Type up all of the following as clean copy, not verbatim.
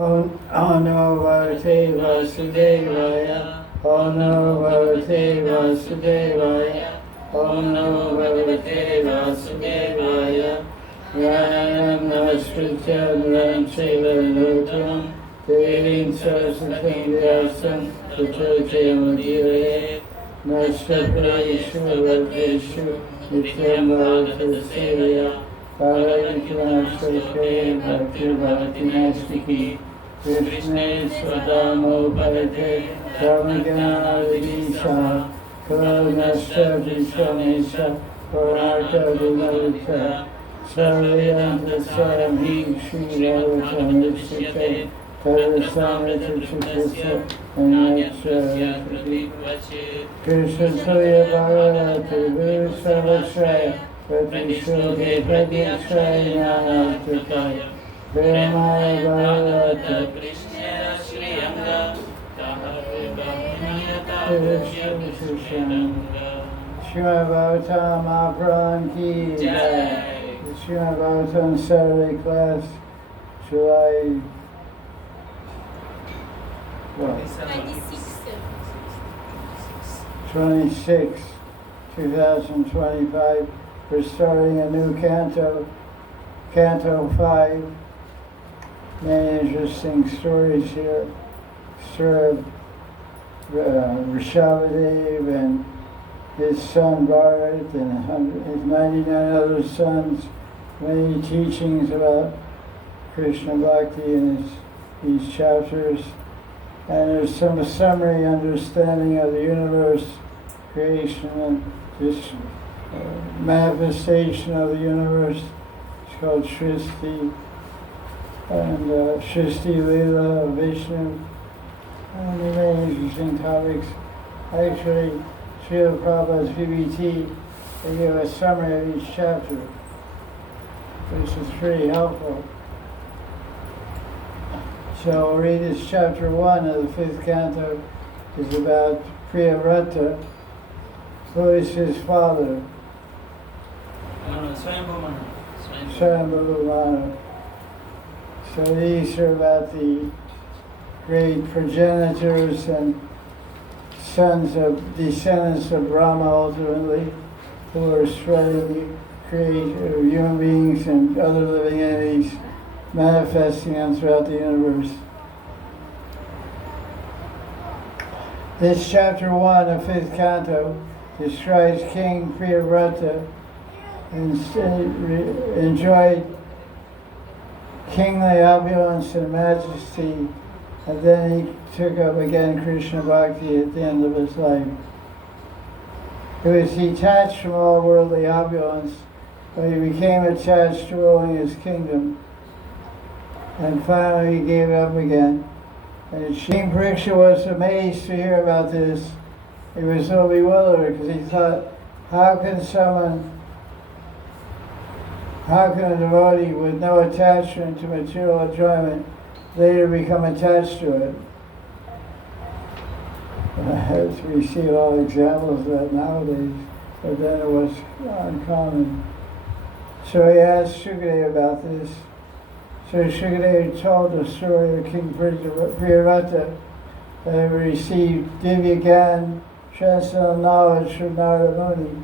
Ono Bhagavate Vasudevaya, Ono Bhagavate Vasudevaya, Ono Bhagavate Vasudevaya, Ryanam Nasrityam Rancheva Devim Saraswatim Vyasam Tathajayamudire Nashtapraishu Vardeshu Nityam Bhagavatasya Bhagavatam Bhakti Bhakti Nastiki Krishna Swadamo Bhagavate Dharmaganadisha Karanashta Vishamesha Paraka Dinavita Sarvayanta Sarabhi Shri Ravatamishite Tarasamrita Chukasya Anyaksha Krishna Soya Bhagavata Guru Savasraya Pratishodhe Pradikshaya Natakaya Premaya Bhagavata Krishna Shriyanga Srimad Bhagavatam Mahaprabhu Ki Jai. Srimad Bhagavatam Saturday class, July 26, 2025. We're starting a new canto, Canto 5. Many interesting stories here. Story of Rishabhadev and his son Bharat and his 99 other sons. Many teachings about Krishna Bhakti in these chapters. And there's some summary understanding of the universe, creation and this manifestation of the universe. It's called Shristi, and Shristi Leela of Vishnu, and many interesting topics. Actually, Srila Prabhupada's PBT, they give a summary of each chapter, which is pretty helpful. So we'll read this chapter 1 of the 5th canto. Is about Priyavrata, who is his father. Swayambhuvamana. So these are about the great progenitors and descendants of Brahma ultimately, who are spreading human beings and other living entities, manifesting them throughout the universe. This chapter 1 of 5th canto describes King Priyavrata and enjoyed kingly opulence and majesty, and then he took up again Krishna Bhakti at the end of his life. He was detached from all worldly opulence, but he became attached to ruling his kingdom, and finally he gave it up again. And King Pariksha was amazed to hear about this. He was so bewildered because he thought, how can a devotee with no attachment to material enjoyment later become attached to it? We see a lot of examples of that nowadays, but then it was uncommon. So he asked Shukadeva about this. So Shukadeva told the story of King Priyavrata that he received Divya Gyan, transcendental knowledge from Narada Muni.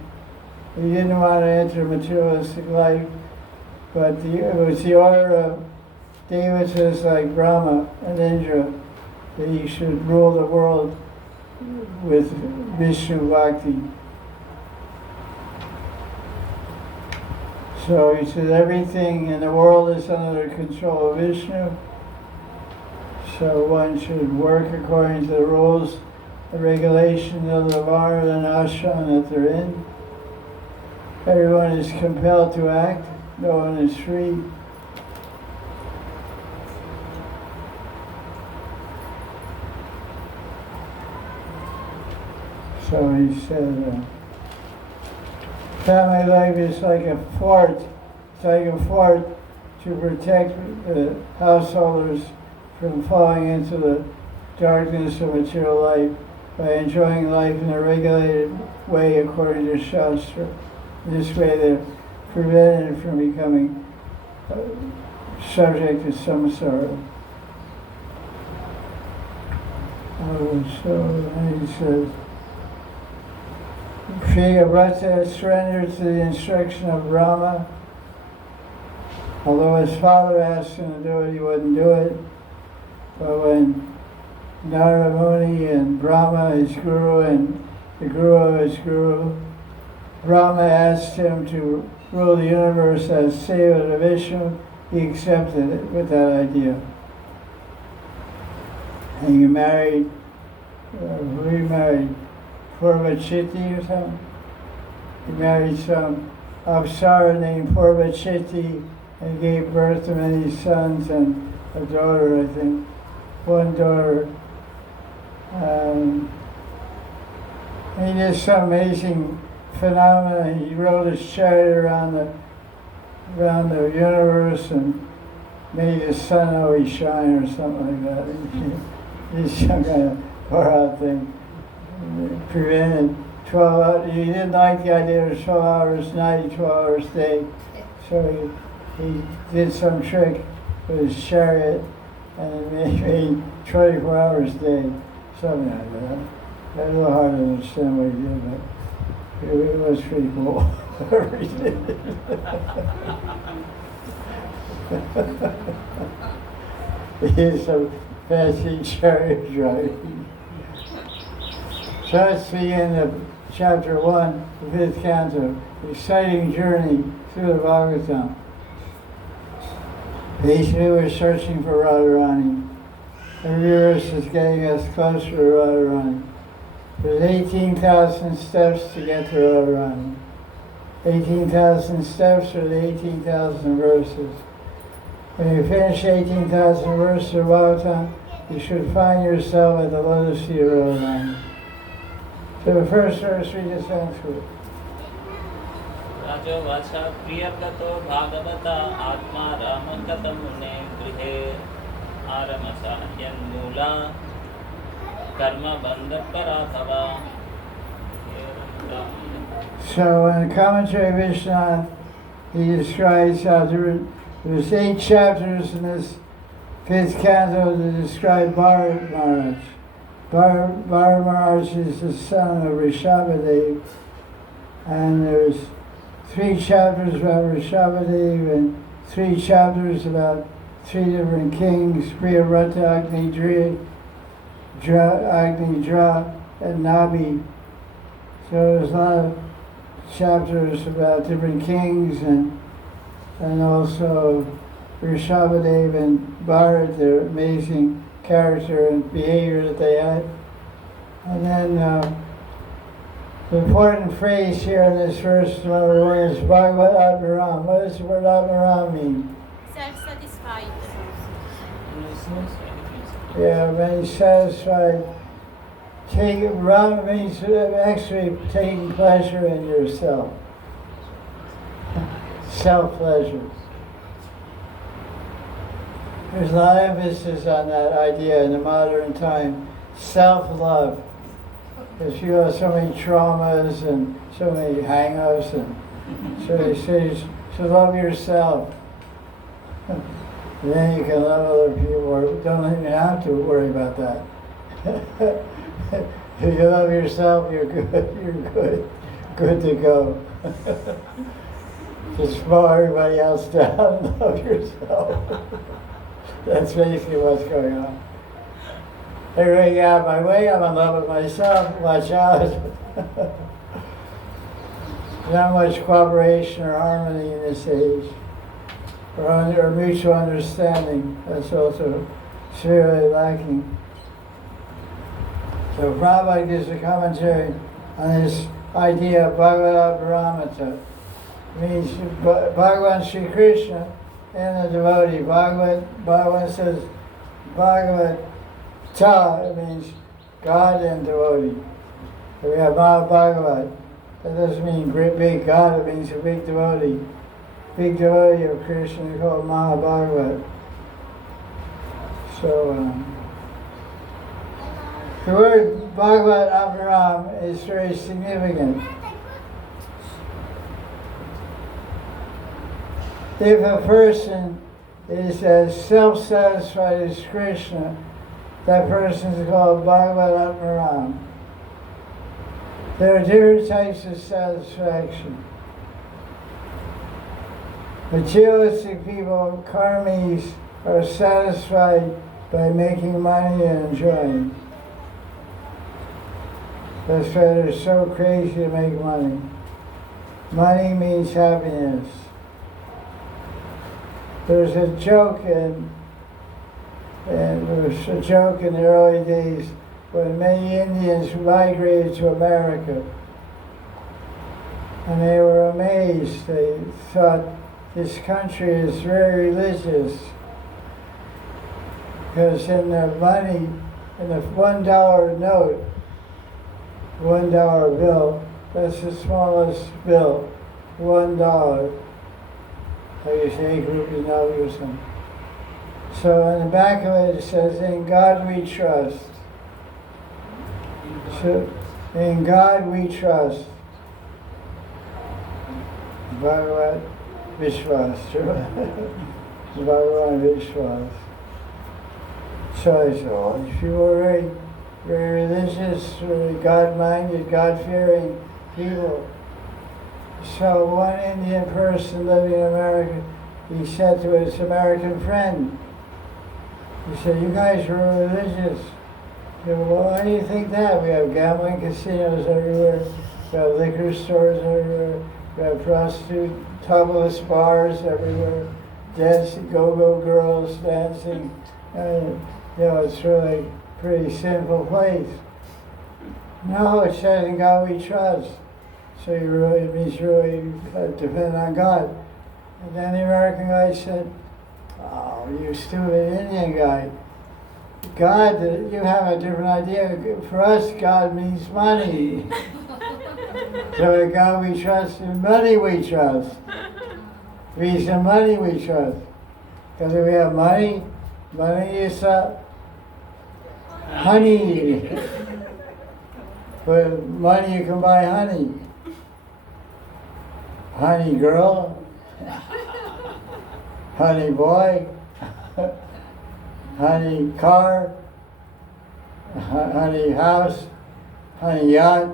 He didn't want to enter materialistic life, but it was the order of devatas like Brahma and Indra that he should rule the world with Vishnu Bhakti. So he said everything in the world is under the control of Vishnu, so one should work according to the rules and regulations of the varna and ashram that they're in. Everyone is compelled to act, no one is free. So he said, family life is like a fort. It's like a fort to protect the householders from falling into the darkness of material life by enjoying life in a regulated way according to Shastra. This way they're prevented from becoming subject to samsara. And he says, Priyavrata surrendered to the instruction of Brahma. Although his father asked him to do it, he wouldn't do it. But when Narada Muni and Brahma, his guru, and the guru of his guru, Brahma asked him to rule the universe as Seva to Vishnu, he accepted it with that idea. And he married, remarried Purvachiti or something. He married some Apsara named Purvachiti and gave birth to many sons and a daughter, I think. One daughter. He did some amazing phenomena. He rode his chariot around the universe and made the sun always shine or something like that. He's some kind of far out thing. Prevented 12 hours. He didn't like the idea of 12 hours night, 12 hours day. So he did some trick with his chariot and it made 24 hours a day, something like that. That's a little hard to understand what he did, but it was pretty cool. He did some fancy chariot driving. So that's the end of chapter 1, the 5th canto, exciting journey through the Bhagavatam. Basically, we're searching for Radharani. Every verse is getting us closer to Radharani. There's 18,000 steps to get to Radharani. 18,000 steps are the 18,000 verses. When you finish 18,000 verses of Bhagavatam, you should find yourself at the lotus feet of Radharani. So the first verse we just answered. राजो वाचा प्रियव्रतो भागवता आत्मा रामकतं मुने गृहे आरमसायन्मूला कर्म बन्धपराभवा. So in the commentary of Vishnu, he describes how there's 8 chapters in this 5th canto that describe Bharat Maharaj. Bharat Maharaj is the son of Rishabhadev, and there's 3 chapters about Rishabhadev and 3 chapters about 3 different kings, Priyavrata, Agni Dra, and Nabi. So there's a lot of chapters about different kings and also Rishabhadev and Bharat, their amazing character and behavior that they had. And then the important phrase here in this verse, number 1, is Bhagavat Atmaram. What does the word Atmaram mean? Self-satisfied. Yeah, when he's satisfied. Ram means actually taking pleasure in yourself. Self-pleasure. There's a lot of emphasis on that idea in the modern time. Self-love. Because you have so many traumas and so many hang-ups, and so they say you should love yourself. Then you can love other people, or don't even have to worry about that. If you love yourself, you're good to go. Just slow everybody else down and love yourself. That's basically what's going on. Everybody get out of my way, I'm in love with myself, watch out. Not much cooperation or harmony in this age, or mutual understanding. That's also severely lacking. So Prabhupada gives a commentary on this idea of Bhagavad Brahmata. It means Bhagavan Sri Krishna and the devotee. Bhagavan says Bhagavad Ta, it means God and devotee. So we have Mahabhagavat. That doesn't mean great big God, it means a big devotee. Big devotee of Krishna is called Mahabhagavat. So the word Bhagavat Abhiram is very significant. If a person is as self-satisfied as Krishna, that person is called Bhagavatam. There are different types of satisfaction. Materialistic people, karmis, are satisfied by making money and enjoying. That's why they're so crazy to make money. Money means happiness. There's a joke in the early days when many Indians migrated to America. And they were amazed. They thought this country is very religious. Because in the money, in the $1 note, $1 bill, that's the smallest bill, $1. Like you say, group is now or something. So on the back of it, it says, "In God we trust." So, in God we trust. Bhagavat Vishwas. Bhagavan Vishwas. So I said, oh, these people are very, very religious, very God-minded, God-fearing people. So one Indian person living in America, he said to his American friend, he said, "You guys are religious." He said, "Well, why do you think that? We have gambling casinos everywhere. We have liquor stores everywhere. We have prostitute, topless bars everywhere. Dancing, go-go girls dancing. It's really a pretty sinful place." No, it says in God we trust. So it means you really depend on God. And then the American guy said, "Oh, you stupid Indian guy. God, you have a different idea. For us, God means money." So in God we trust, in money we trust. Reason money we trust. Because if we have money is honey. With money you can buy honey. Honey girl, honey boy, honey car, honey house, honey yacht.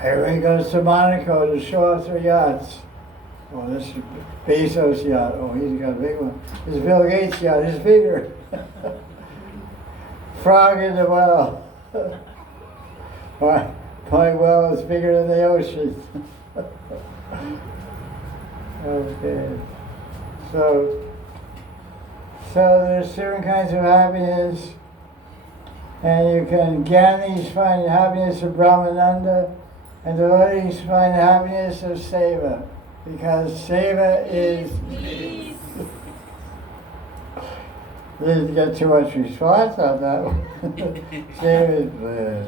Everybody goes to Monaco to show off their yachts. Oh, this is Bezos' yacht. Oh, he's got a big one. This is Bill Gates' yacht. It's bigger. Frog in the well. My well is bigger than the ocean. Okay. So there's different kinds of happiness, and you can Gyanis find happiness of Brahmananda, and devotees find happiness of Seva, because Seva is. Didn't get too much response on that one. Seva is.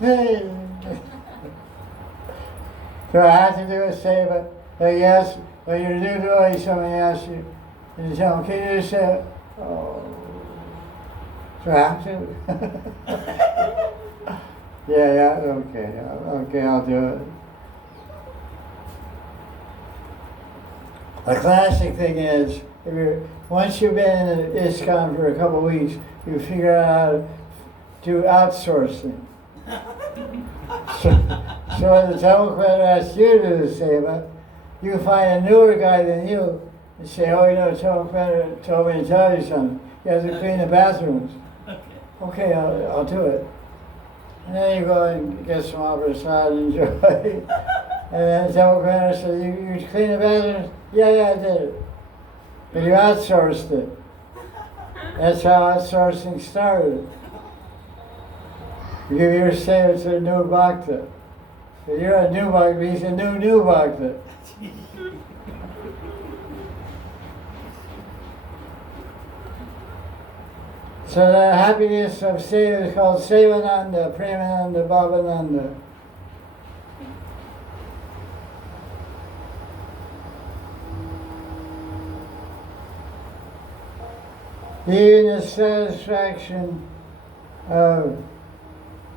Hey. So I have to do a Seva. Like yes, when you're new devotee, somebody asks you, and you tell them, "Can you do a Seva?" Oh. So I have to. Yeah, okay, I'll do it. The classic thing is, once you've been in ISKCON for a couple of weeks, you figure out how to do outsourcing. So when the temple creditor asks you to do the seva, you find a newer guy than you and say, "Oh, the temple creditor told me to tell you something. You have to clean the bathrooms." Okay, I'll do it. And then you go and get some prasad and enjoy. And then the temple creditor says, "You clean the bathrooms?" Yeah, I did it. But you outsourced it. That's how outsourcing started. You give your seva to a new bhakta. If you're a new bhakta, he's a new bhakta. So the happiness of seva is called Sevananda, Premananda, Bhavananda. Even the satisfaction of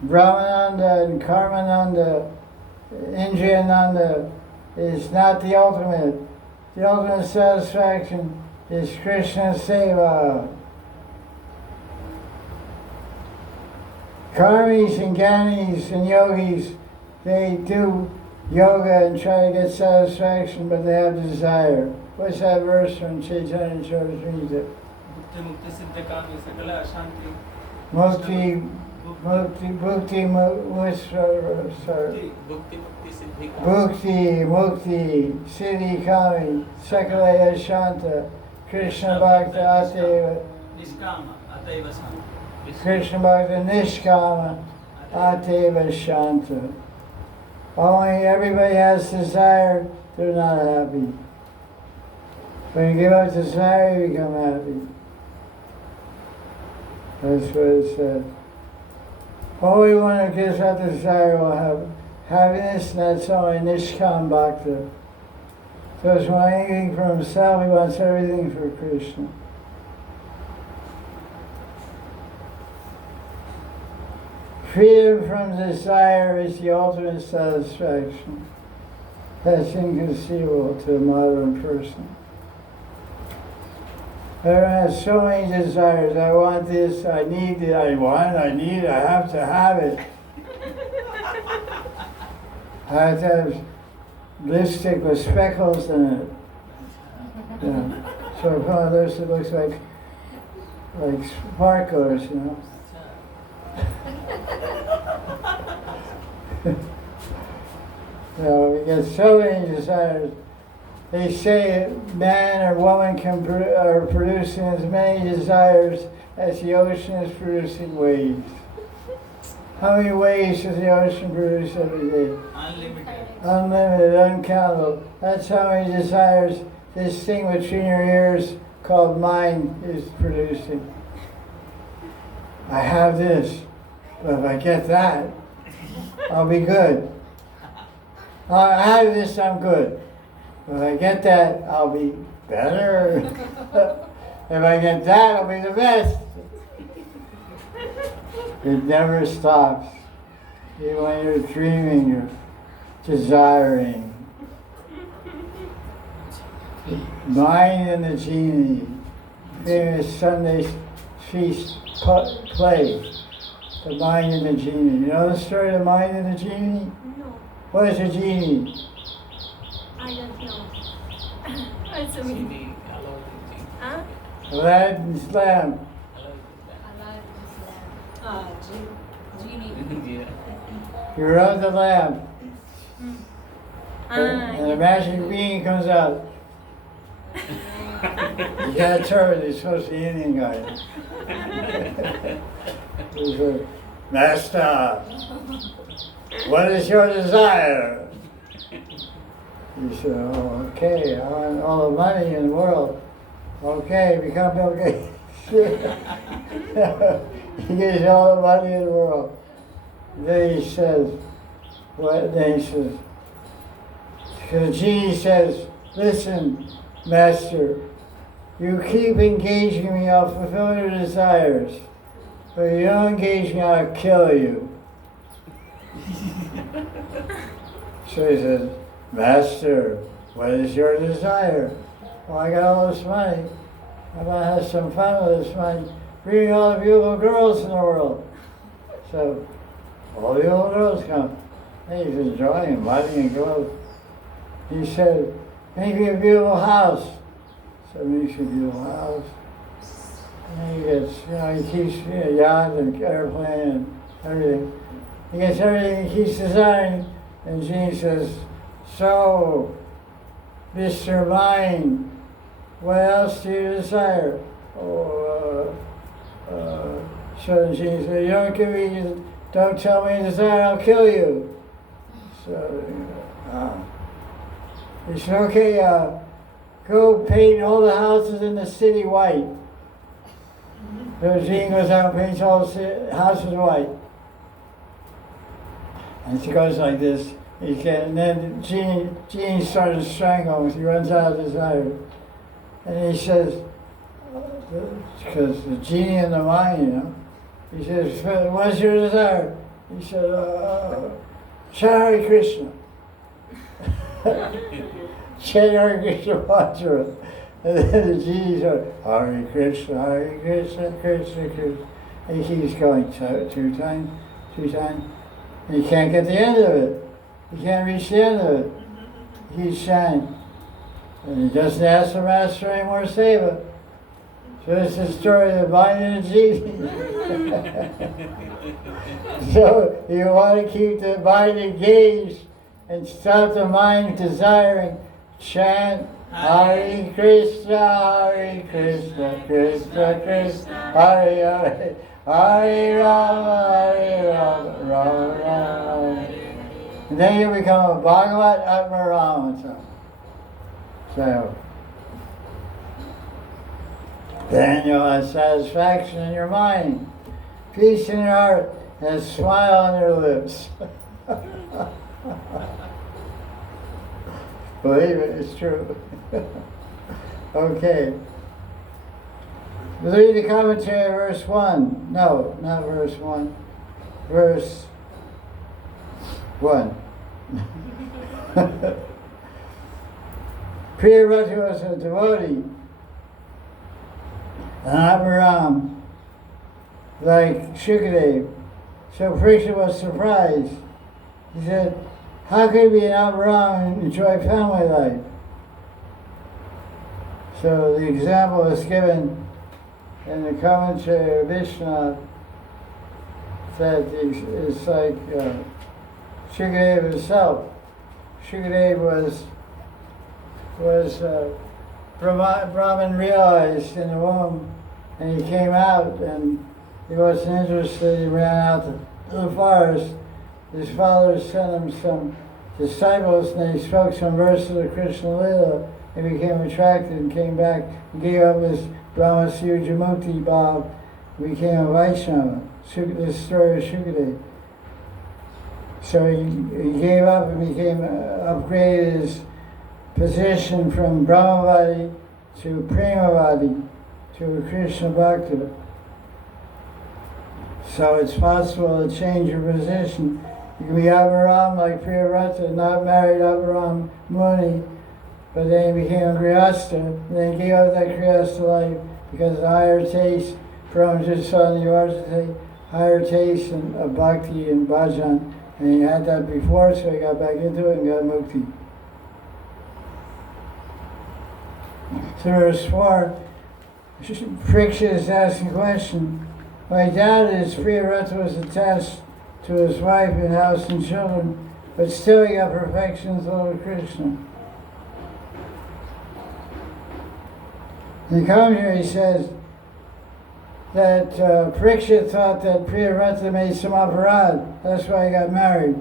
Brahmananda and Karmananda, Indriyananda, is not the ultimate. The ultimate satisfaction is Krishna Seva. Karmis and Gyanis and Yogis, they do yoga and try to get satisfaction, but they have desire. What's that verse from Chaitanya Charitamrita? Mukti siddha kami sakala ashanti. Mukti Siddhi Kami, Sakalaya Shanta, Krishna Bhakta Ateva, Nishkama ataiva shanti. Krishna Bhakta Nishkama Ateva Shanta. Only everybody has desire, they're not happy. When you give up desire, you become happy. That's what it said. Only one who gives up desire will have happiness, and that's only Nishkam Bhakta. So it's not anything for himself, he wants everything for Krishna. Freedom from desire is the ultimate satisfaction. That's inconceivable to a modern person. Everyone has so many desires. I want this, I need it, I have to have it. I have to have lipstick with speckles in it. Yeah. So one of those that looks like sparklers, you know. We get so many desires. They say man or woman are producing as many desires as the ocean is producing waves. How many waves does the ocean produce every day? Unlimited. Unlimited, uncountable. That's how many desires this thing between your ears called mind is producing. I have this, but if I get that, I'll be good. I have this, I'm good. If I get that, I'll be better. If I get that, I'll be the best. It never stops. Even when you're dreaming, you're desiring. Mind and the Genie, famous Sunday feast play. The Mind and the Genie. You know the story of the Mind and the Genie? No, What is a genie? I don't know. What's the meaning? Huh? Aladdin's lamp. Genie. You rub the lamp, and a yeah. magic being comes out. You gotta turn, he's supposed to be an Indian guy. He said, Master, what is your desire? He said, oh, okay, I want all the money in the world. Okay, become Bill Gates. He gives you all the money in the world. Then he says, what? Then he says, because the genie says, listen, Master, you keep engaging me, I'll fulfill your desires. But if you don't engage me, I'll kill you. So he says, Master, what is your desire? Well, I got all this money. I want to have some fun with this money. Bring me all the beautiful girls in the world. So all the beautiful girls come. And he's enjoying money and girls. He said, make me a beautiful house. So he makes a beautiful house. And he gets, he keeps a yacht and airplane and everything. He gets everything he keeps desiring. And Genie says, so, Mr. Mind, what else do you desire? So the genie said, you don't tell me you desire, I'll kill you. So, he said, okay, go paint all the houses in the city white. So the genie goes out and paints all the houses white. And she goes like this. And then Genie started strangling him. He runs out of desire. And he says, because the genie in the mind, he says, what's your desire? He said, Hare Krishna. Chant Hare Krishna mantra. And then the genie goes, Hare Krishna, Krishna Krishna. And he keeps going two times. And he can't get the end of it. He can't reach the end of it. He's chanting. And he doesn't ask the master any more seva. So it's the story of the mind and the genie. So you want to keep the mind engaged and stop the mind desiring. Chant Hare Krishna, Krishna Krishna, Hare Hare, Hare Rama, Rama Rama. And then you become a Bhagavat Atmarama. So then you'll have satisfaction in your mind, peace in your heart, and a smile on your lips. Believe it, it's true. Okay. Read the commentary, verse 1. No, not verse 1. Verse 1. Priyavrata was a devotee, an Abraham, like Shukadev. So Parikshit was surprised. He said, how could he be an Abraham and enjoy family life? So the example is given in the commentary of Vishnu that it's like Shukadev himself. Shukadev was Brahman realized in the womb, and he came out, and he wasn't interested. He ran out to the forest. His father sent him some disciples, and they spoke some verses of Krishna Lila. He became attracted and came back and gave up his Brahmasya Jamukti Bhav and became a Vaishnava. This story of Shukadev. So he gave up and became upgraded his position from Brahmavadi to Premavadi to Krishna Bhakta. So it's possible to change your position. You can be Abraham like Priyavrata, not married Abraham Muni, but then he became a Grihastha. Then he gave up that Grihastha life because of the higher taste, from just on the Arjati, higher taste of Bhakti and Bhajan. And he had that before, so he got back into it and got Mukti. So verse 4, Parikshit is asking a question. My doubt is Priyavrata was attached to his wife and house and children, but still he got perfection with Lord Krishna. In the commentary he says that Parikshit thought that Priyavrata made some aparad. That's why he got married.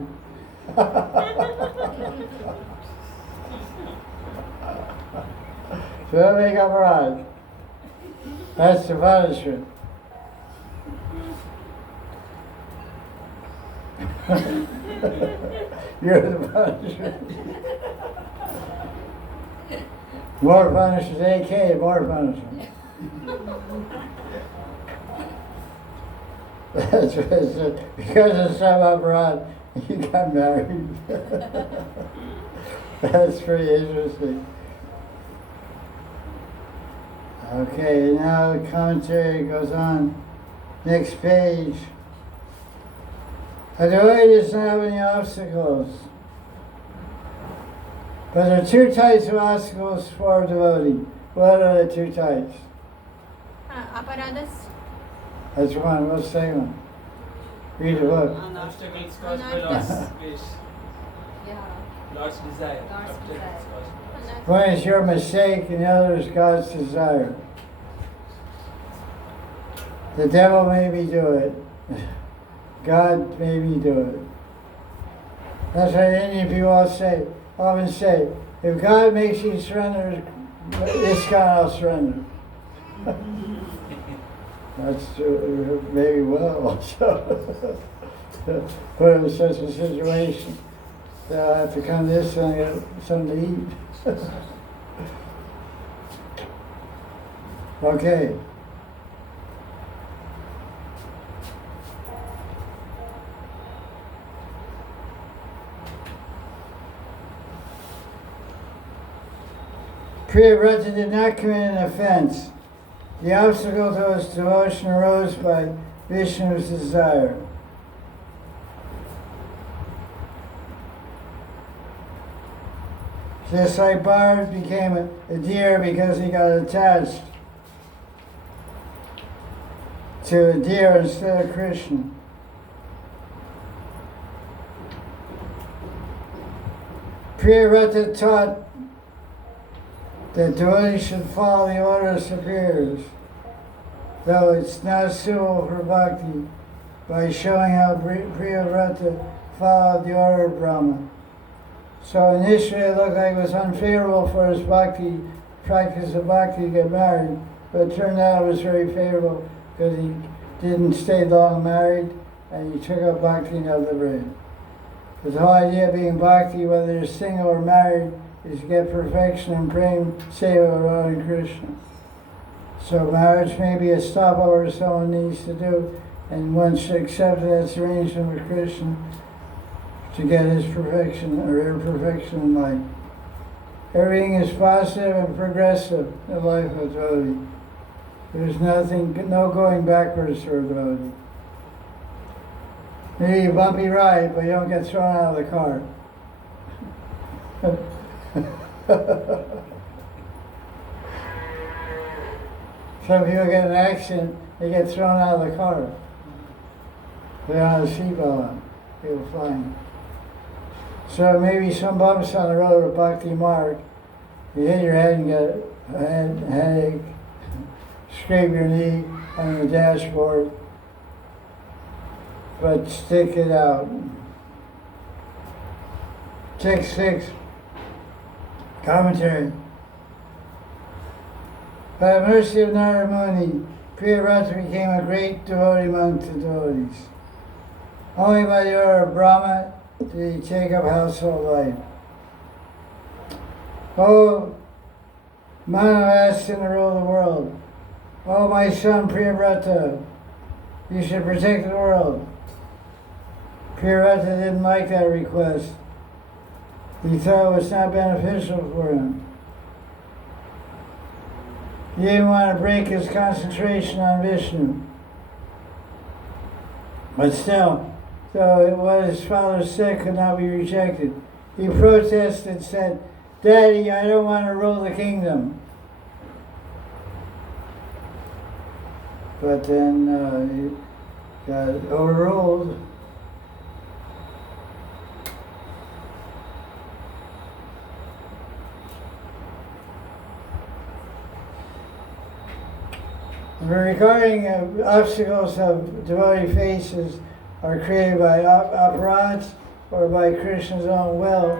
So that make aparad. That's the punishment. You're the punishment. More punishment, AK, more punishment. That's what it said. Because of some abroad, he got married. That's pretty interesting. Okay, now the commentary goes on. Next page. A devotee doesn't have any obstacles. But there are two types of obstacles for a devotee. What are the two types? Aparadas. That's one. What's the second one? Read the book. Obstacles caused by Lord's wish. Yeah. Lord's desire. Lord's Obstacles desire. caused by One is your mistake and the other is God's desire. The devil made me do it. God made me do it. That's why Indian people often say, if God makes you surrender, this God will surrender. That's true, maybe well also. Put him in such a situation, they'll have to come to this and get something to eat. Okay. Priyavrata did not commit an offense. The obstacle to his devotion arose by Vishnu's desire. Just like Bharat became a deer because he got attached to a deer instead of Krishna. Priyavrata taught that devotees should follow the order of superiors, though it's not suitable for bhakti, by showing how Priyavrata followed the order of Brahma. So initially it looked like it was unfavorable for his bhakti, practice of bhakti to get married, but it turned out it was very favorable because he didn't stay long married and he took up bhakti and got liberated. The whole idea of being bhakti, whether you're single or married, is to get perfection and prem seva around Krishna. So marriage may be a stopover someone needs to do, and one should accept that it's arrangement with Krishna to get his perfection or her perfection in life. Everything is positive and progressive in the life of a devotee. There's no going backwards for a devotee. Maybe a bumpy ride, but you don't get thrown out of the car. Some people get in an accident, they get thrown out of the car. They don't have a seatbelt on, people flying. So maybe some bumps on the road with Bhakti Mark, you hit your head and get a headache, scrape your knee on the dashboard, but stick it out. Text 6, commentary. By the mercy of Narada Muni, Priyavrata became a great devotee among the devotees. Only by the order of Brahma did he take up household life. Oh, Madan asked him to rule the world. Oh, my son Priyavrata, you should protect the world. Priyavrata didn't like that request. He thought it was not beneficial for him. He didn't want to break his concentration on Vishnu. But still, though what his father said could not be rejected, he protested and said, "Daddy, I don't want to rule the kingdom." But then he got overruled. Regarding obstacles of devotee faces are created by aparats or by Krishna's own will,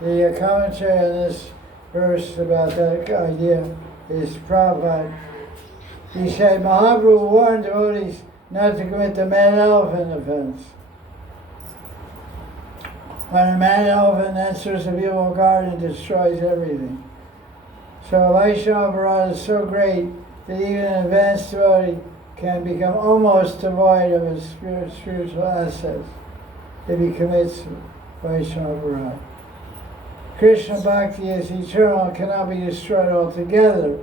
the commentary on this verse about that idea is Prabhupada. He said, Mahaprabhu warned devotees not to commit the mad elephant offense. When a mad elephant enters a beautiful garden, it destroys everything. So Vaishnava Bharata is so great that even an advanced devotee can become almost devoid of his spiritual assets if he commits Vaishnava Bharata. Krishna Bhakti is eternal and cannot be destroyed altogether,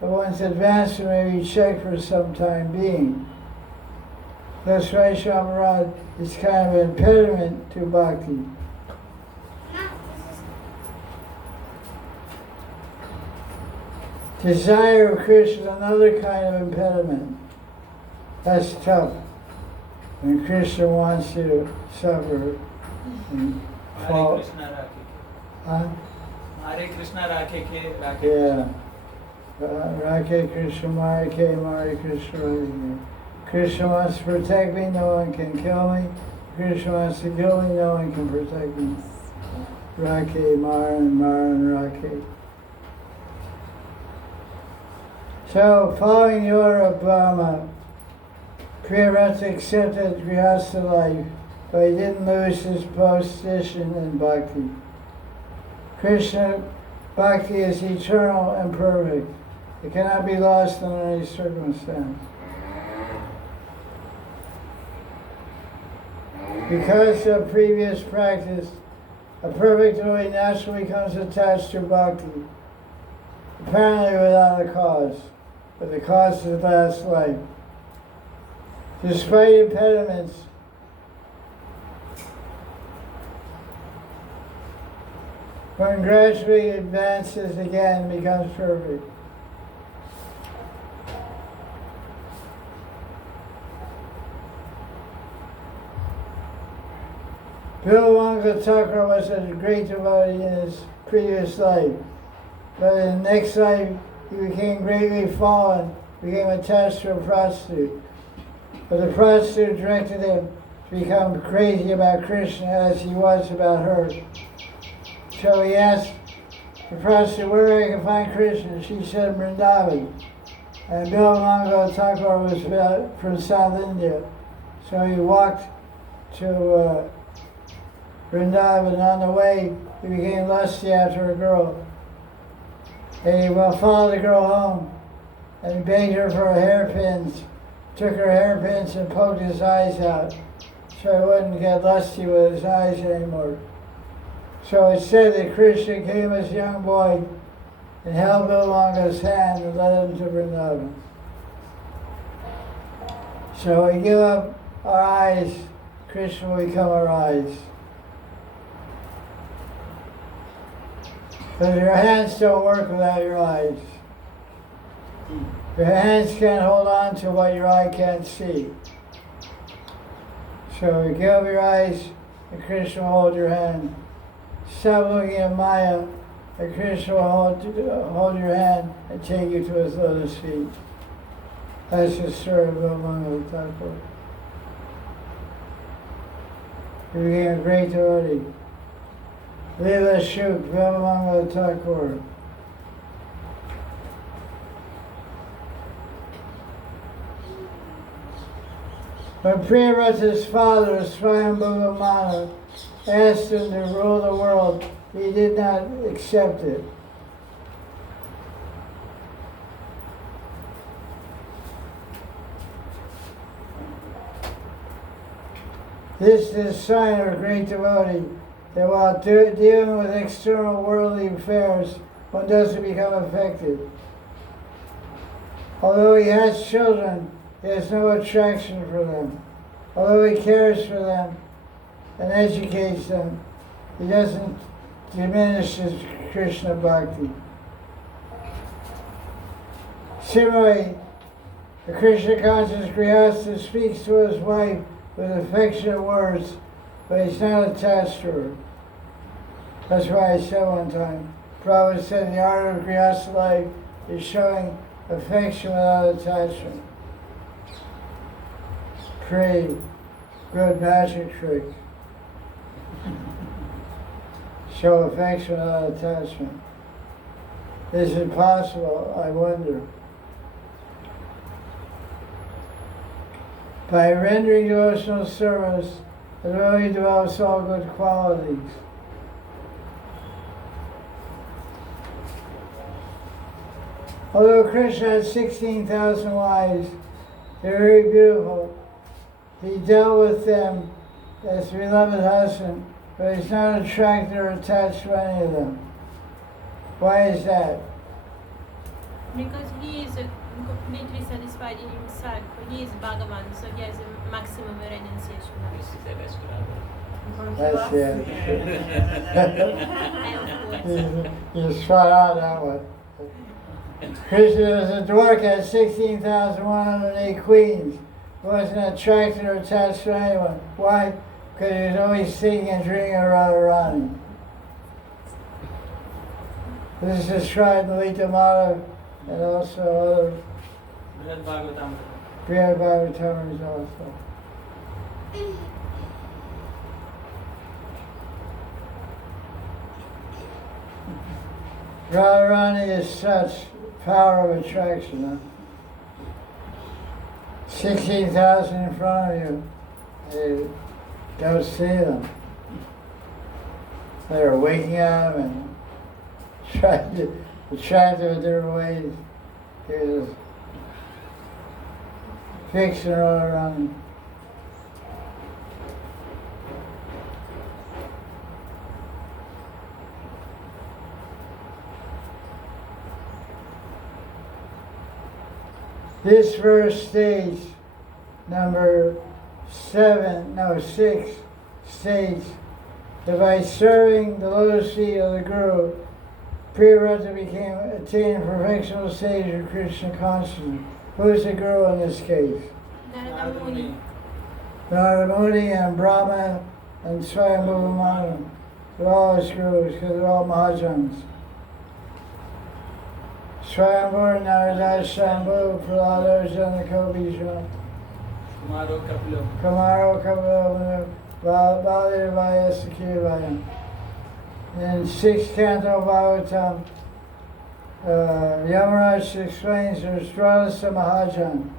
but one's advancement may be checked for some time being. Thus Vaishnava Bharata is kind of an impediment to Bhakti. Desire of Krishna is another kind of impediment. That's tough. When Krishna wants you to suffer and fall. Hare Krishna Rakhe. Huh? Hare Krishna Rakhe ke Rakhe. Yeah. Rakhe Krishna, Mare Krishna, Hare. Krishna wants to protect me, no one can kill me. Krishna wants to kill me, no one can protect me. Rakhe, Maran, Rakhe. So, following the order of Brahma, Priyavrata accepted Grihastha life, but he didn't lose his position in Bhakti. Krishna Bhakti is eternal and perfect. It cannot be lost under any circumstance. Because of previous practice, a perfect devotee naturally becomes attached to bhakti, apparently without a cause, but the cause is the last life. Despite impediments, one gradually advances again and becomes perfect. Bilamanga Thakur was a great devotee in his previous life, but in the next life he became greatly fallen, became attached to a prostitute. But the prostitute directed him to become crazy about Krishna as he was about her. So he asked the prostitute where I can find Krishna. She said Vrindavan. And Bilamanga Thakur was from South India. So he walked to Vrindavan. On the way, he became lusty after a girl. And he followed the girl home and begged her for hairpins, took her hairpins and poked his eyes out so he wouldn't get lusty with his eyes anymore. So it said that Krishna came as a young boy and held Bilamanga's hand and led him to Vrindavan. So we give up our eyes, Krishna will become our eyes. Because your hands don't work without your eyes. Your hands can't hold on to what your eye can't see. So you give up your eyes and Krishna will hold your hand. Stop looking at Maya and Krishna will hold your hand and take you to his lotus feet. That's the story of Bilamanga Thakur. He became a great devotee. Leela Shuk, Bilamanga Thakur. When Priyavrata's father, Swayambhuva Mana, asked him to rule the world, he did not accept it. This is a sign of a great devotee, that while dealing with external worldly affairs, one doesn't become affected. Although he has children, he has no attraction for them. Although he cares for them and educates them, he doesn't diminish his Krishna bhakti. Similarly, the Krishna conscious Grihastha speaks to his wife with affectionate words, but he's not attached to her. That's why I said one time, Prabhupada said the art of Grihastha life is showing affection without attachment. Pretty good magic trick. Show affection without attachment. Is it possible? I wonder. By rendering devotional service, the devotee develops all good qualities. Although Krishna had 16,000 wives, they're very beautiful. He dealt with them as a beloved husband, but he's not attracted or attached to any of them. Why is that? Because he is completely satisfied in himself. He is Bhagavan, so he has a maximum renunciation. This is the best brother. That's And of course, you spot on that one. Krishna was a dwarka, had 16,108 queens. He wasn't attracted or attached to anyone. Why? Because he was always singing and drinking a Radharani. This is described in Lita Mata and also other Srimad Bhagavatam. Srimad Bhagavatam is also. Radharani is such power of attraction. Huh? 16,000 in front of you. You don't see them. They're waking up and trying to attract them in different ways. You're fixing all around. This verse states, number 6 states that by serving the lotus feet of the Guru, Priyavrata attained perfectional stage of Krishna consciousness. Who is the Guru in this case? Narada Muni. Narada Muni and Brahma and Swayambhuva Madan. They're all his gurus because they're all Mahajans. Swayambhuva, Narada, Shambhu, Prahlada, Janaka, Bija, Kumaro Kapilo. Kamaro, Kapilo, Baladevaya, Sakirvaya. In 6th Canto Bhagavatam, Yamaraj explains there's Dradasa Mahajan.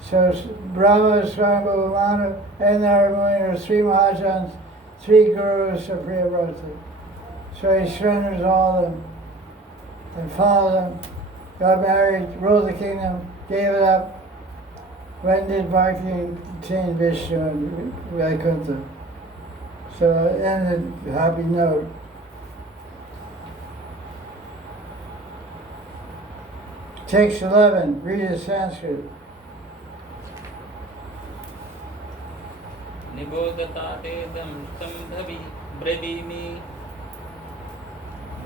So Brahma, Swayambhuva Manu, and Narada Muni are 3 Mahajans, 3 gurus of Priyavrata. So he surrenders all of them and followed them, got married, ruled the kingdom, gave it up, went and did bhakti and attained Vishnu and Vaikuntha. So it ended a happy note. Text 11, read the Sanskrit. Nibodhata tedam tambhavi brevimi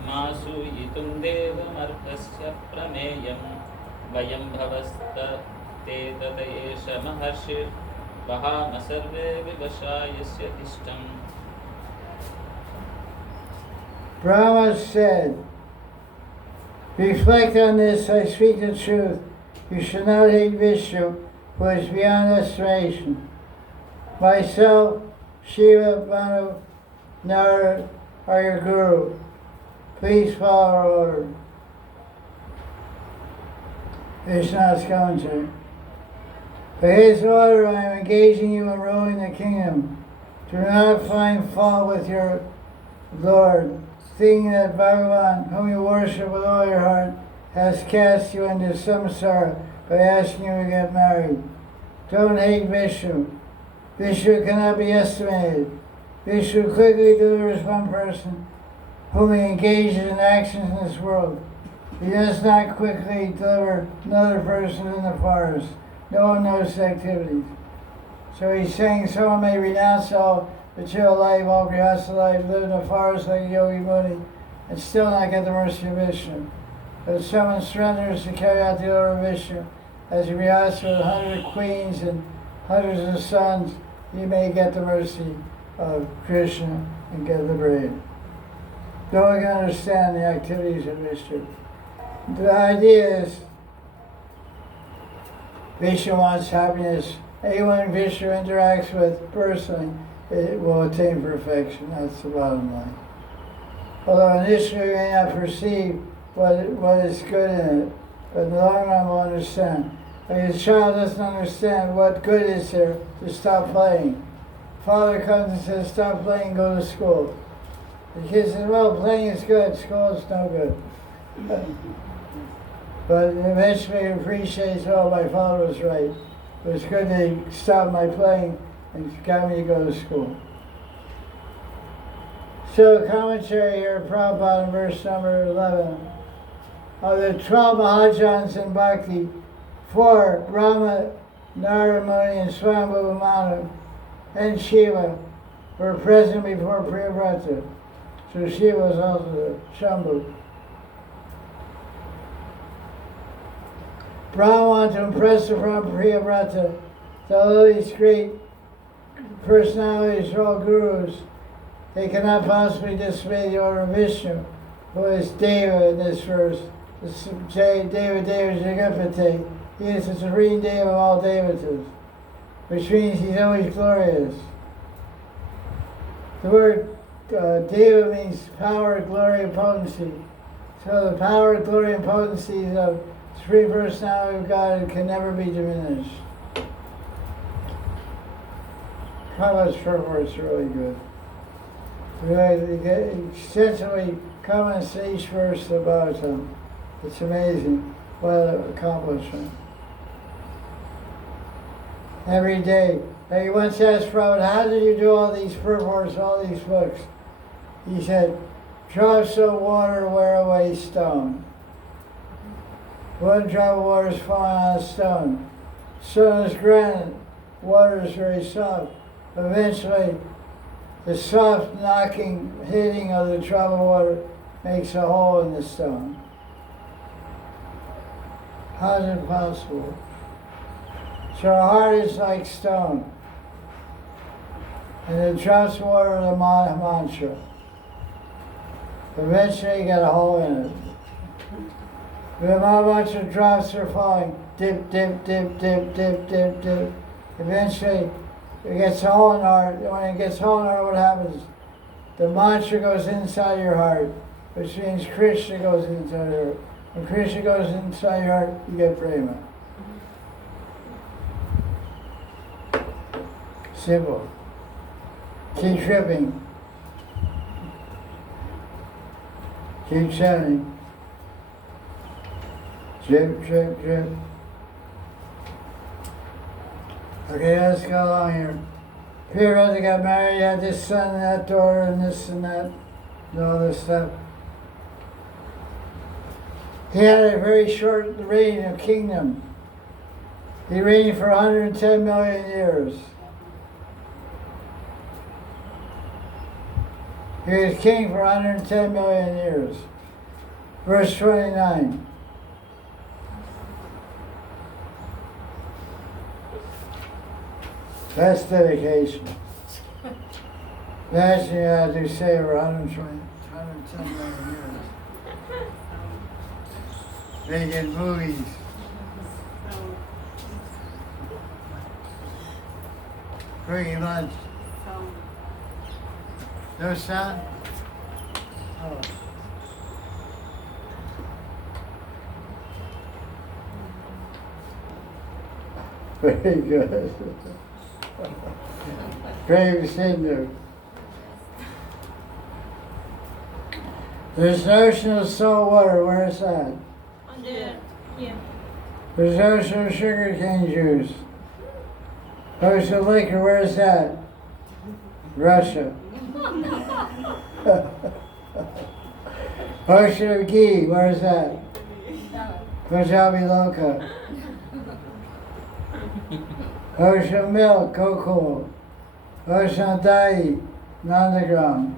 masu yitum devam arthasya prameyam vayam bhavasta tedadayesha maharshir vahama sarve vivashayasya tishtam. Brahma said, reflect on this, I speak the truth. You should not hate Vishnu, who is beyond estimation. Myself, Shiva, Manu, Narada are your guru. Please follow our order. Vishnu's commentary. By his order, I am engaging you in ruling the kingdom. Do not find fault with your Lord, thinking that Bhagavan, whom you worship with all your heart, has cast you into samsara by asking you to get married. Don't hate Vishnu. Vishnu cannot be estimated. Vishnu quickly delivers one person whom he engages in actions in this world. He does not quickly deliver another person in the forest. No one knows his activities. So he's saying someone may renounce all material life, all grihastha life, live in the forest like a yogi muni, and still not get the mercy of Vishnu. But if someone surrenders to carry out the order of Vishnu, as a grihastha with 100 queens and hundreds of sons, he may get the mercy of Krishna and get liberated. No one can understand the activities of Vishnu. The idea is Vishnu wants happiness. Anyone Vishnu interacts with personally, it will attain perfection. That's the bottom line. Although initially you may not perceive what is good in it, but in the long run will understand. Like a child doesn't understand what good is there to stop playing. Father comes and says, stop playing, go to school. The kid says, well, playing is good, school is no good. But eventually he appreciates, oh, my father was right. It was good that he stopped my playing and got me to go to school. So commentary here, Prabhupada in verse number 11. Of the 12 Mahajans in Bhakti, 4, Brahma, Narada Muni, and Swayambhuva Manu, and Shiva were present before Priyavrata. So Shiva was also the Shambhu. Brahma wanted to impress upon Priyavrata that although these great personalities are all gurus, they cannot possibly disobey the order of Vishnu, who is Deva in this verse. Deva Jagapate. He is the supreme Deva of all Devatas, which means he's always glorious. The word Deva means power, glory, and potency. So the power, glory, and potencies of the Supreme Personality of God can never be diminished. Prabhupada's purports are really good. They extensively comments to each verse of the Bhagavatam. It's amazing what an accomplishment. Every day. He once asked Prabhupada, how did you do all these purports, all these books? He said, drops of water wear away stone. One drop of water is falling on a stone. Stone is granite. Water is very soft. Eventually, the soft knocking, hitting of the drop of water makes a hole in the stone. How is it possible? So our heart is like stone. And it drops water of the mantra. Eventually you get a hole in it. The mantra drops are falling. Dip, dip, dip, dip, dip, dip, dip. Eventually it gets a hole in our heart. When it gets a hole in our heart, what happens? The mantra goes inside your heart, which means Krishna goes inside your heart. When Krishna goes inside your heart, you get prema. Simple. Keep tripping. Keep chanting. Drip, drip, drip. Okay, let's go along here. Peter Rose got married, he had this son and that daughter and this and that and all this stuff. He had a very short reign of kingdom. He reigned for 110 million years. He was king for 110 million years. Verse 29. That's dedication. Imagine you had to say over 110 million years. Making movies. Bringing lunch. No sound? Oh. Very good. Brave Sindhu. There's an ocean of salt water, where is that? On the, yeah. There's an ocean of sugar cane juice. Ocean of liquor, where is that? Russia. Ocean of ghee, where is that? Punjabi Loka. Ocean of milk, Gokul. Ocean of dai, Nandagram.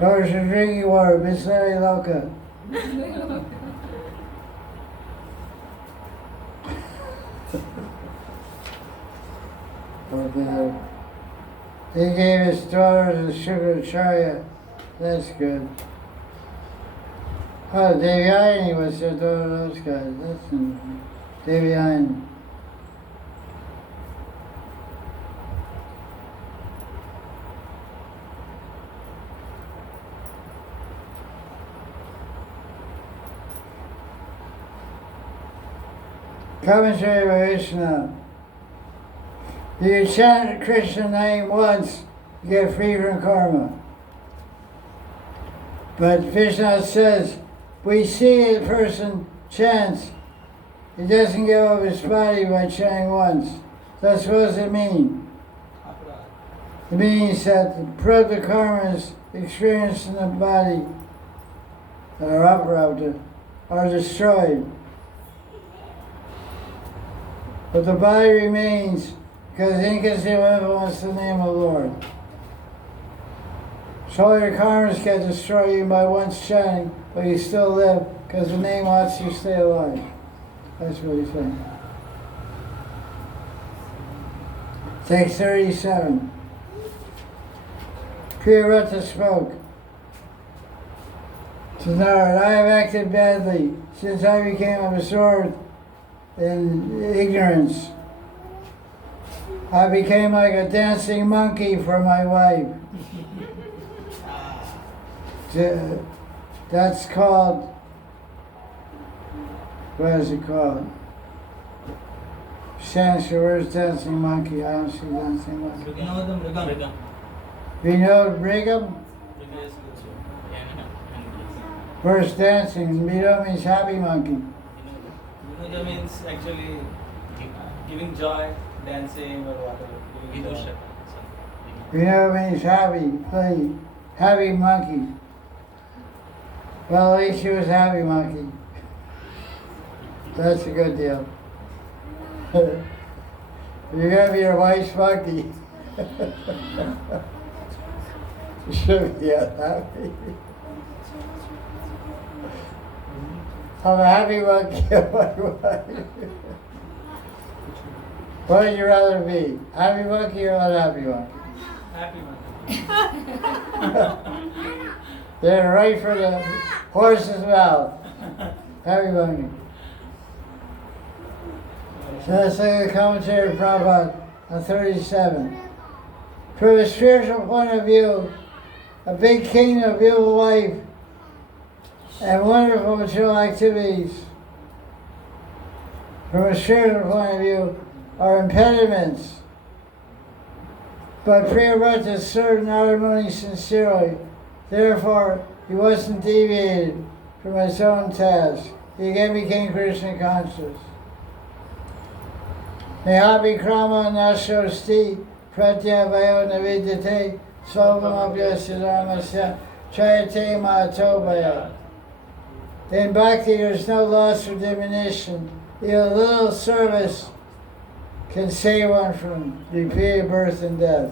Ocean of drinking water, Bisleri Loka. Okay. He gave his daughters a sugar chariot. That's good. Oh, Devyani was the daughter of those guys. That's Devyani. Commentary by Krishna. You chant Krishna's name once, you get free from karma. But Krishna says, we see a person chants, he doesn't give up his body by chanting once. That's what does it mean? It means that the prarabdha karmas experienced in the body that are aprarabdha are destroyed. But the body remains because inconceivable wants the name of the Lord. So all your karmas get destroyed even by once chanting, but you still live because the name wants you to stay alive. That's what he's saying. Take 37. Priyavrata spoke to Narad, I have acted badly since I became absorbed in ignorance. I became like a dancing monkey for my wife. That's called, what is it called? Sanskrit, where's dancing monkey? I don't see dancing monkey. Vinod Brigam? Where's dancing? Vinod means happy monkey. Vinoda means actually giving joy, dancing or whatever. Vinod means happy, play, happy monkey. Well, at least she was happy monkey. That's a good deal. You're gonna be your wife's monkey. You should be happy. I'm a happy monkey of my wife. What would you rather be? Happy monkey or unhappy monkey? Happy monkey. They're right for the horse's mouth. Happy monkey. So let's look at the commentary of Prabhupada on 37. From a spiritual point of view, a big kingdom, a beautiful life, and wonderful material activities, from a spiritual point of view, are impediments. But Priyavrata served Narada sincerely. Therefore, he wasn't deviated from his own task. He again became Krishna conscious. Nehabi krama nashosti pratyavayo navidyate sobhamabhyasya dharmasya chayate mahatobhaya. In bhakti, there's no loss or diminution. Even a little service can save one from repeated birth and death.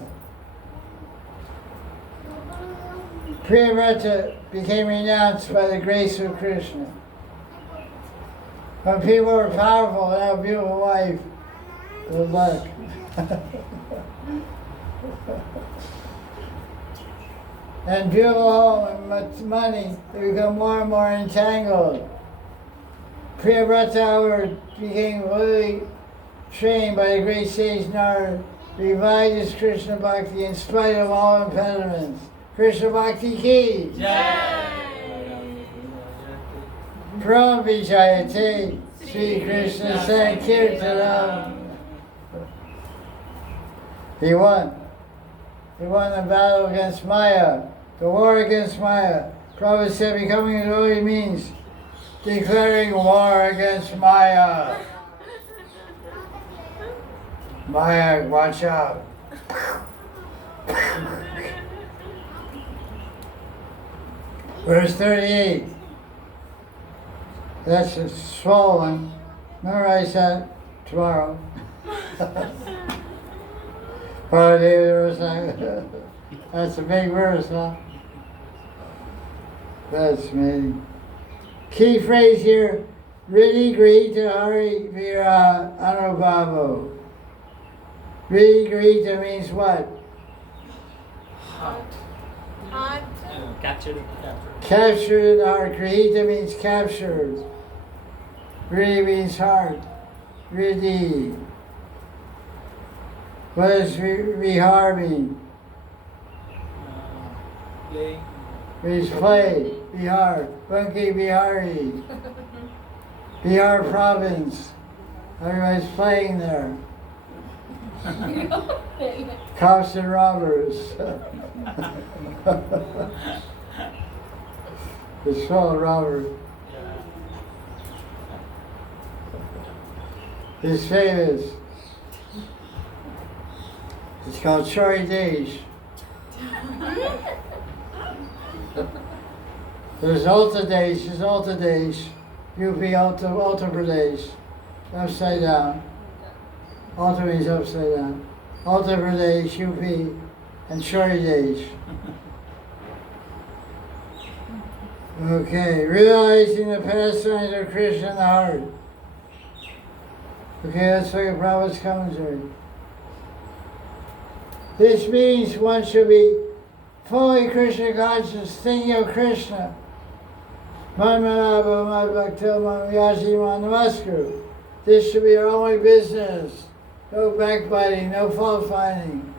Priyavrata became renounced by the grace of Krishna. When people are powerful and have a beautiful wife, good luck. And beautiful home and much money, they become more and more entangled. Priyavrata, however, became really trained by the great sage Narada, revived his Krishna Bhakti in spite of all impediments. Krishna Bhakti ki Jai. Pram Vijayate Sri Krishna Sankirtanam. He won. He won the battle against Maya, the war against Maya. Prabhupada said becoming a devotee means declaring war against Maya. Maya, watch out. Verse 38. That's a swollen. Memorize that tomorrow. That's a big verse, huh? That's amazing. Key phrase here, Riddhi Grita Hari Vira Anubhavo. Riddhi Grita means what? Heart. Heart. Captured. Captured in the heart. Grihita means captured. Riddhi means heart. Riddhi. What does Vihar mean? Play. Means play. Bihar. Bunky Bihari. Bihar province. Everybody's playing there. Cops and robbers. It's full of robbers. It's famous. It's called Chori Desh. There's Uttar Desh, there's Uttar Desh, UP Uttar Pradesh, upside down. Uttar means upside down. Uttar Pradesh, UP, and Chori Desh. Okay, realizing the pastimes of Krishna in the heart. Okay, let's look at Prabhupada's commentary. This means one should be fully Krishna conscious, thinking of Krishna. This should be our only business. No backbiting, no fault finding.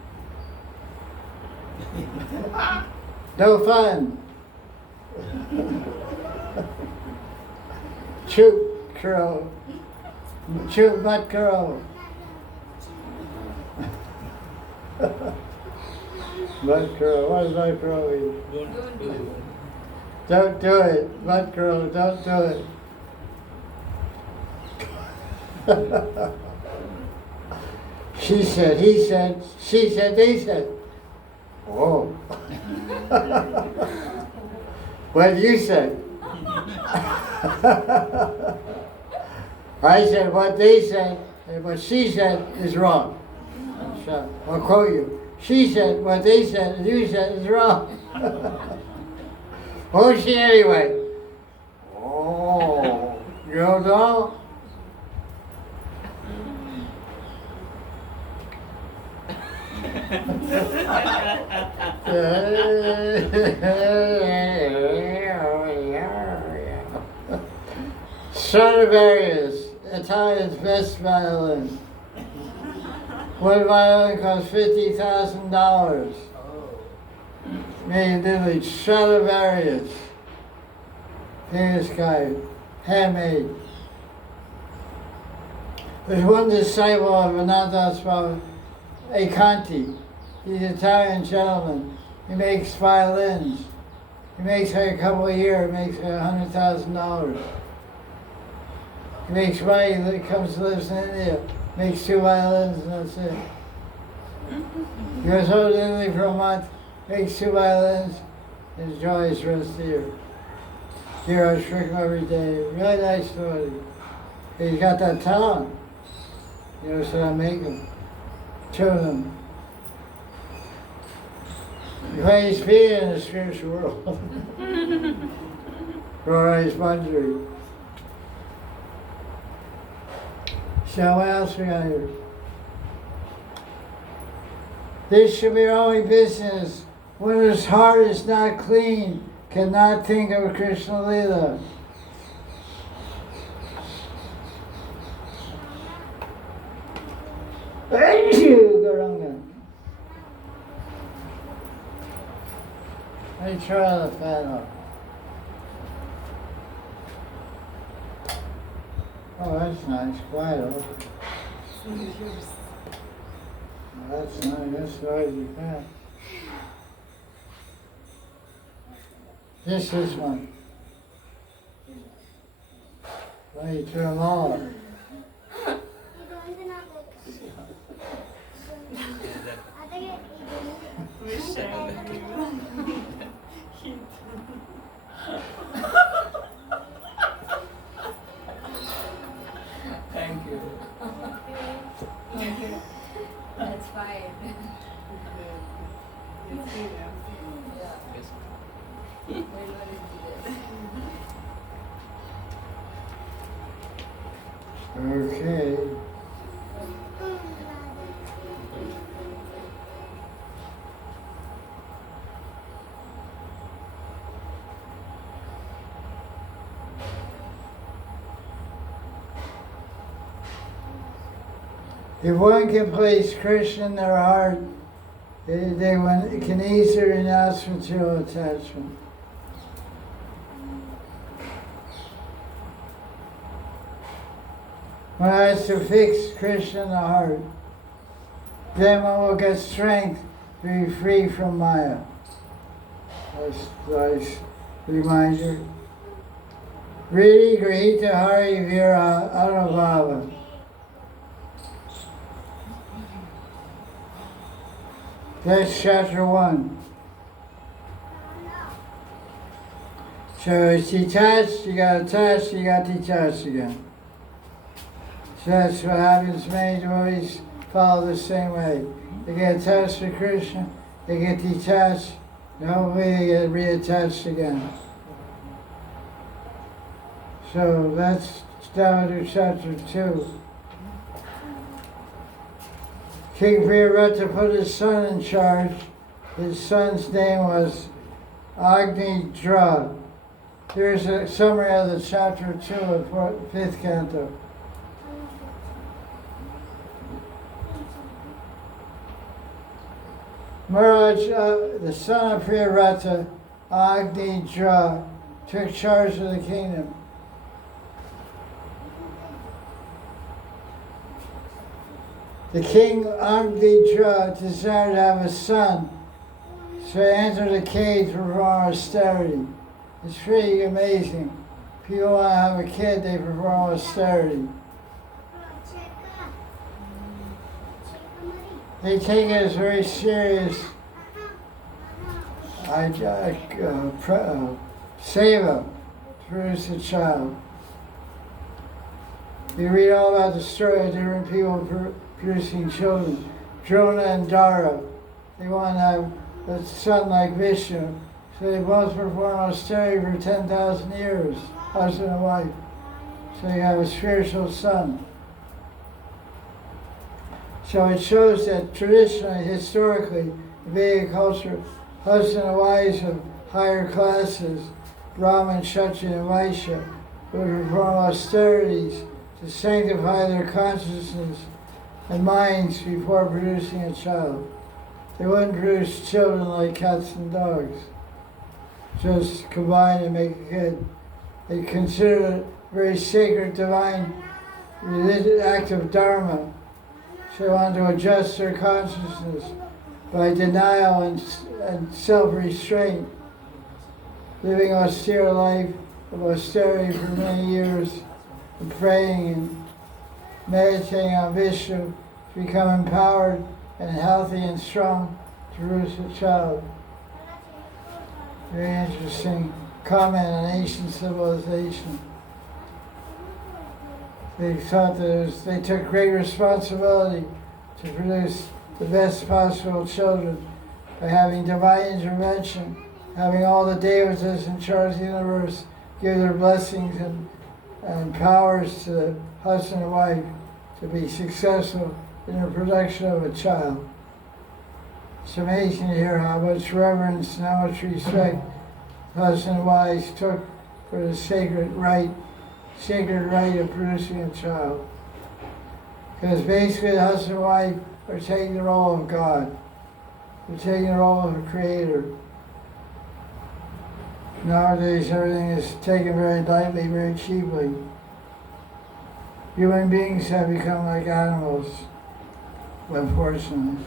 No fun. Choop crow. Choop butt crow. Butt crow. What does butt crow mean? Don't do it. Butt crow, don't do it. She said, he said, she said, they said. Oh. What did you say? I said what they said and what she said is wrong. So I'll quote you. She said what they said and you said is wrong. Oh, she anyway. Oh, you don't know? Stradivarius, Italian's best violin. One violin cost $50,000. Made in Italy, Stradivarius. Famous guy, handmade. There's one disciple of Ananda Swami, a Conti. He's an Italian gentleman. He makes violins. He makes like a couple a year, makes $100,000. He makes money, he comes and lives in India, makes 2 violins and that's it. He goes home to Italy for a month, makes 2 violins, enjoys the rest of the year. Here I trick him every day. Really nice story. He's got that talent. You know, so I make him. Tune him. He plays piano in the spiritual world. Maharaj Manjari. So what else we got here? This should be our only business. When his heart is not clean, cannot think of Krishna Lila. Thank you, Garanga. Let me try the fan off. Oh, that's nice. Quiet over. That's nice. That's noisy fan. This one. Why you turn them all? Thank you. That's fine. Okay. If one can place Krishna in their heart, they can easily renounce material attachment. One has to fix Krishna in the heart. Then one will get strength to be free from Maya. That's a nice reminder. Really Grihita Hari Vira Anubhava. That's chapter 1. So it's detached, you got attached, you got detached again. So that's what happens. Many devotees follow the same way. They get attached to Krishna, they get detached, and hopefully they get reattached again. So that's down to chapter 2. King Priyavrata put his son in charge. His son's name was Agni Dra. Here's a summary of the chapter 2 of 5th Canto. Maharaj, the son of Priyavrata, Agni Dra, took charge of the kingdom. The king Agni-Dra desired to have a son, so he entered a cave to perform austerity. It's pretty amazing. People want to have a kid, they perform austerity. They take it as very serious. Seva to produce a child. You read all about the story of different people producing children. Drona and Dara, they want to have a son like Vishnu. So they both perform austerity for 10,000 years, husband and wife. So you have a spiritual son. So it shows that traditionally, historically, in Vedic culture, husband and wives of higher classes, Brahmin, Kshatriya, and Vaishya, would perform austerities to sanctify their consciousness and minds before producing a child. They wouldn't produce children like cats and dogs, just combine and make a kid. They consider it a very sacred, divine, religious act of dharma. So they wanted to adjust their consciousness by denial and self-restraint, living austere life of austerity for many years, and praying and meditating on Vishnu to become empowered and healthy and strong to produce a child. Very interesting comment on ancient civilization. They thought that they took great responsibility to produce the best possible children by having divine intervention, having all the devatas in charge of the universe give their blessings and powers to the husband and wife to be successful in the production of a child. It's amazing to hear how much reverence and how much respect husband and wives took for the sacred right of producing a child. Because basically the husband and wife are taking the role of God. They're taking the role of a creator. Nowadays everything is taken very lightly, very cheaply. Human beings have become like animals, unfortunately.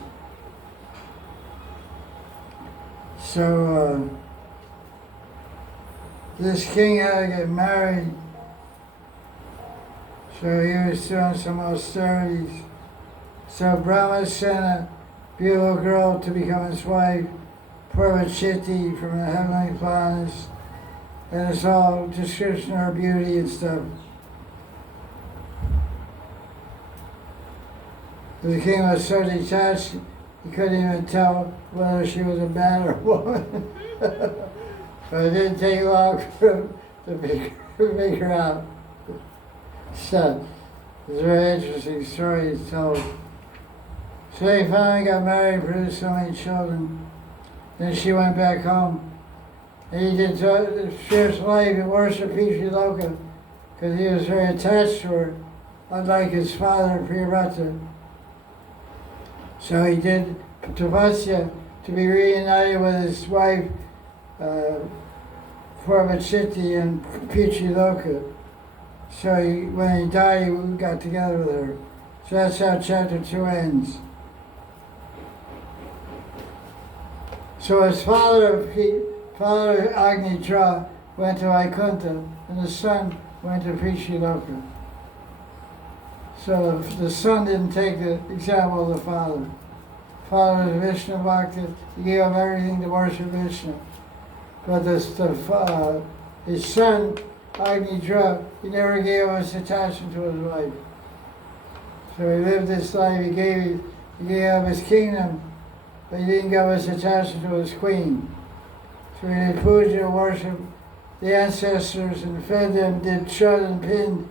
So this king had to get married. So he was doing some austerities. So Brahma sent a beautiful girl to become his wife, Parvachiti from the heavenly planets, and it's all description of her beauty and stuff. The king was so detached, he couldn't even tell whether she was a man or a woman. But it didn't take long for him to figure out. So, it's a very interesting story to tell. So they finally got married, produced so many children. Then she went back home. And he did the spiritual life and worshiped Loka because he was very attached to her, unlike his father, Priyavrata. So he did tapasya to be reunited with his wife, Parvachiti and Loka. So when he died, he got together with her. So that's how chapter 2 ends. So his father Agnitra went to Vaikuntha, and the son went to Loka. So the son didn't take the example of the father. Father was Vishnu Bhakti, he gave up everything to worship Vishnu. But his son, Agnitra, he never gave up his attachment to his wife. So he lived this life, he gave up his kingdom, but he didn't give up his attachment to his queen. So he did puja, worship the ancestors and fed them, did chud and pind,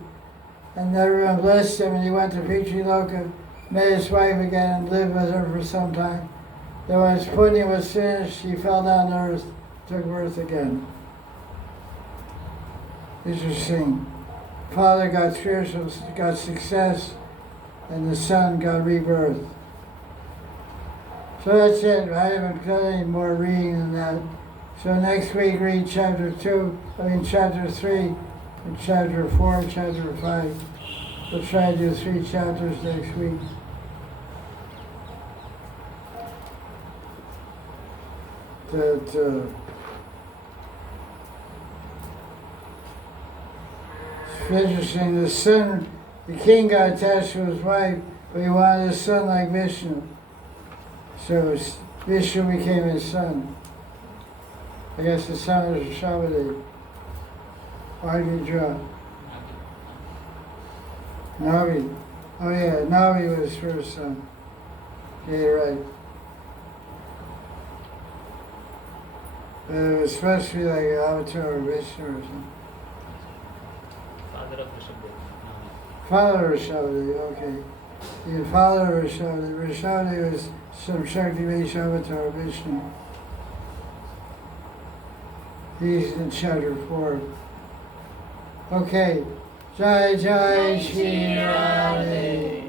and everyone blessed him, and he went to Loka, met his wife again and lived with her for some time. Then when his pudding was finished, he fell down to earth, took birth again. Interesting. Father got spiritual, got success, and the son got rebirth. So that's it. I haven't done any more reading than that. So next week read chapter 3, and chapter 4, and chapter 5. We'll try to do 3 chapters next week. It's interesting, the king got attached to his wife, but he wanted a son like Vishnu. So Vishnu became his son. I guess the son was Shabadi, Ardhidra. Navi. Oh yeah, Navi was first son. Yeah, you're right. But it was supposed to be like an avatar or Vishnu or something. Father of Rishabdev. Father of Rishabdev, okay. The father of Rishabdev. Rishabdev was some Shakti Vaishya avatar of Vishnu. He's in chapter 4. Okay. Jai Jai Shri Radhe.